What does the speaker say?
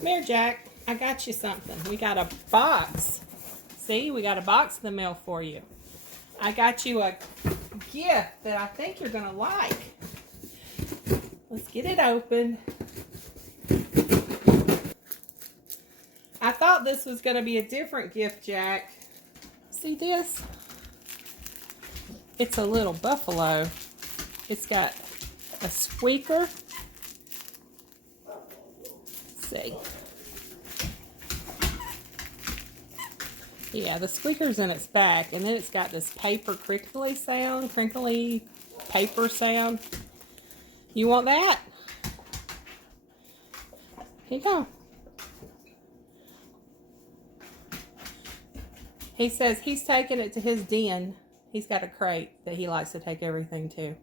Come here, Jack. I got you something. We got a box. See, we got a box in the mail for you. I got you a gift that I think you're going to like. Let's get it open. I thought this was going to be a different gift, Jack. See this? It's a little buffalo. It's got a squeaker. Let's see. Yeah, the squeaker's in its back, and then it's got this paper crinkly sound, crinkly paper sound. You want that? Here you go. He says he's taking it to his den. He's got a crate that he likes to take everything to.